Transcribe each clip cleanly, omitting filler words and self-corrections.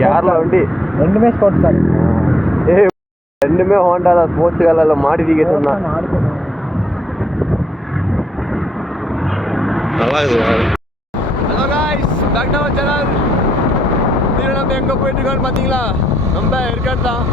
கேரளா வண்டி ரெண்டுமே ஸ்போர்ட்ஸ் தான். ரெண்டுமே ஹோண்டா தான், ஸ்போர்ட்ஸ் காரில் மாடிஃபிகேஷன் தான். நல்லா இருக்குது. Hello guys, back to our channel. இதில் நம்ம எங்கே போயிட்டு இருக்கோம்னு பார்த்தீங்களா? நம்ம ஏற்காடு தான்.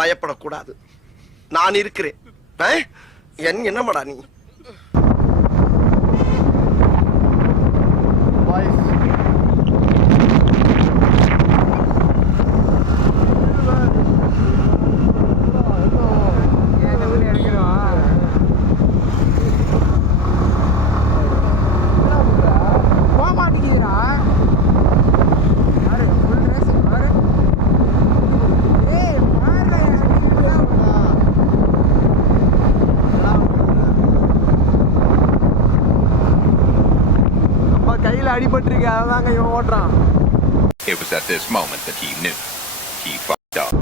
பயப்படக்கூடாது, நான் இருக்கிறேன். என்னமாடா நீ? அடிபட்டிருக்கு, அதாங்க இவன் ஓட்டுறான். It was at this moment that he knew he fucked up.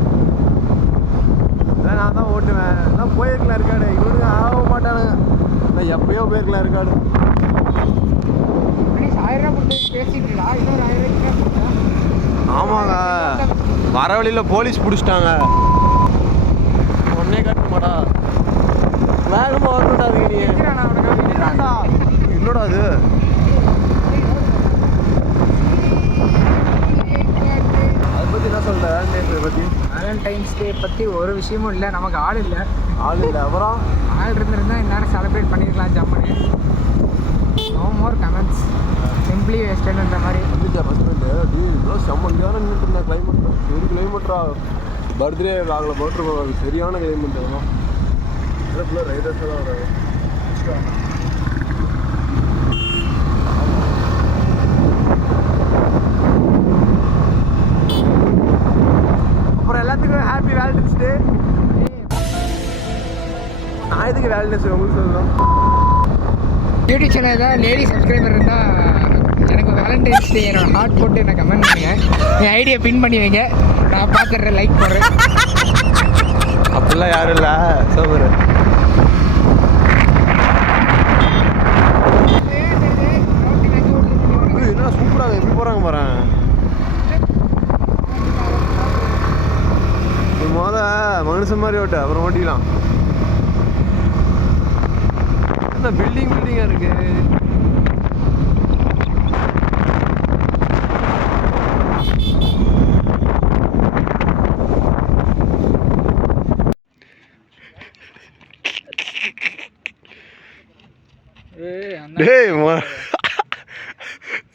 நான் தான் ஓட்டுவேன். நான் போயிருக்கலாம் இருக்காடு, இவனுக்கு ஆக மாட்டானுங்க. நான் எப்பயோ போயிருக்கலாம் இருக்காடு. ஆமாங்க, வர வழியில் போலீஸ் பிடிச்சிட்டாங்க. ஒன்னே கட்ட மாட்டா, வேகமாக வரக்கூடாது. நீ என்னடா அது? வேலண்டைன்ஸ் டே பற்றி ஒரு விஷயமும் இல்லை, நமக்கு ஆள் இல்லை. அப்புறம் ஆள் இருந்திருந்தால் இந்நேரம் செலிப்ரேட் பண்ணியிருக்கலாம் ஜம்முன்னு. நோ மோர் கமெண்ட்ஸ், சிம்பிளி வேஸ்டட்ன்ற மாதிரி வந்துச்சா ஃபஸ்ட் வந்து செம்மந்தியான நின்றுட்டு கிளைமேட். ஒரு கிளைமேட்டரா பர்த்டே ஆகலை போட்டுருக்கோம். சரியான கிளைமேட். அதெல்லாம் ஃபுல்லாக ரைடர்ஸ் தான் வராது. அப்புறம் எல்லாத்துக்கும் ஹாப்பி வேலண்டைன்ஸ் டே. நான் எதுக்கு வேலண்டைன்ஸ் டே உங்களுக்கு சொல்லலாம்? யூடியூப் சேனலில் லேடி சப்ஸ்கிரைபர் இருந்தால் எனக்கு வேலண்டைன்ஸ் டே என்னோட ஹார்ட் போட்டு என்ன கமெண்ட் பண்ணுங்க. என் ஐடியா பின் பண்ணி வைங்க, நான் பார்த்துட்றேன், லைக் போடுறேன். அப்படிலாம் யாரும் இல்லை, சூப்பர். என்ன சூப்பராக எப்படி போகிறாங்க பாறேன். மனுஷன் மாதிரி ஓட்டு, அப்புறம் ஓட்டிக்கலாம். என்ன பில்டிங்காக இருக்கு.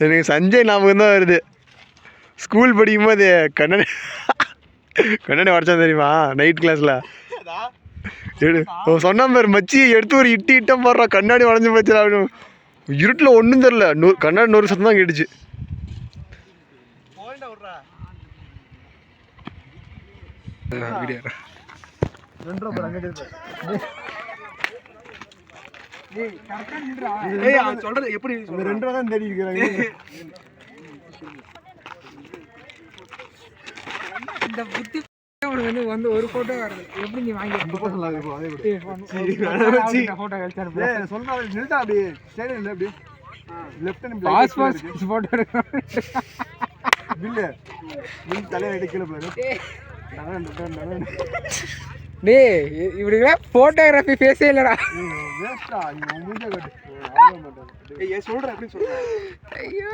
எனக்கு சஞ்சய் ஞாபகம் தான் வருது. ஸ்கூல் படிக்கும் போது கண்ணாடி உடச்சா தெரியுமா? நைட் கிளாஸில் சொன்ன மாதிரி மச்சி எடுத்து ஒரு இட்ட போடுறா, கண்ணாடி உடஞ்சி போச்சு. இருட்டில் ஒன்றும் தெரில, கண்ணாடி நூறு சத்தம் தான் கேட்டுச்சு. சொல்றது எப்படி 2 ரூபா தான் தேடி இருக்கிறாங்க. இந்த புத்தி வந்து ஒரு போட்டோ வருது. எப்படி நீ வாங்கி போட்டோ தலையை கீழே போயிரு. டேய் இப்படிலாம் ஃபோட்டோகிராஃபி பேசவே இல்லைடா. வேஸ்டா நீ மூஞ்ச கட்டு. ஏய் சொல்ற எப்படி சொல்ற? ஐயோ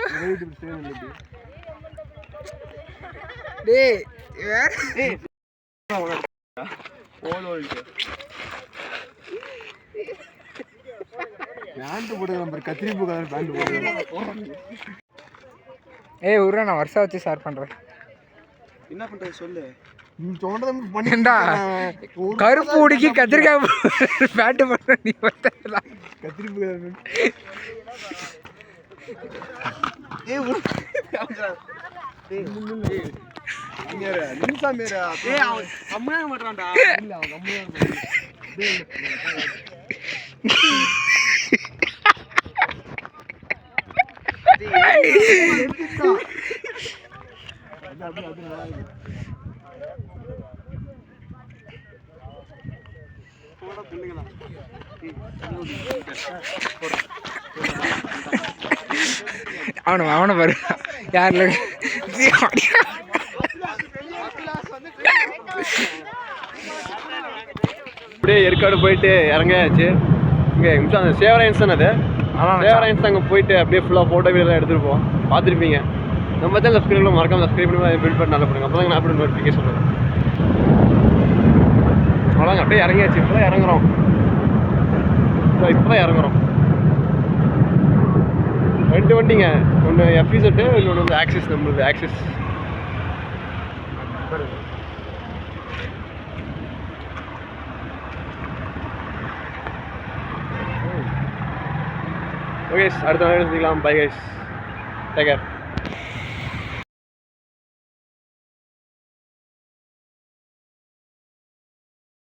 டேய் வேற பேண்ட் போட்டுக்கலாம் கத்திரி பூ கலர் பேண்ட் போட்டுக்கலாம். ஏய் உருவா நான் வருஷம் வச்சு ஷேர் பண்ணுறேன். என்ன பண்ணுறது சொல்லு. ஏண்டா கருப்பு உடுக்கி கத்திரிக்காய் பேண்ட் போடுற நீ கத்திரி பூ கலர் அவனை பாரு யார்ல அப்படியே ஏற்காடு போயிட்டு இறங்காச்சு. இங்கே அந்த சேவராயன்ஸ் தானே அது. சேவராயன்ஸ் அங்கே போயிட்டு அப்படியே ஃபுல்லாக ஃபோட்டோ வீடியோலாம் எடுத்துருப்போம். பார்த்துருப்பீங்க. நம்ம தான் சப்ஸ்கிரைப்ல மறக்காம சப்ஸ்கிரைப் பண்ணி பில்ட் பண்ணி நல்லா பண்ணுங்க. அப்போ தான் நான் அப்படி நோட்டிஃபிகேஷன் வரும். அவ்வளோங்க அப்படியே இறங்கியாச்சு. இப்போ தான் இறங்குறோம். இப்போ தான் இறங்குறோம். 2 வண்டிங்க. ஒன்று எஃப்இசெட்டு, இன்னொன்று வந்து ஆக்சிஸ். நம்மளுது ஆக்சிஸ். ஓகே அடுத்த நாள் சந்திக்கலாம். Bye guys, take care.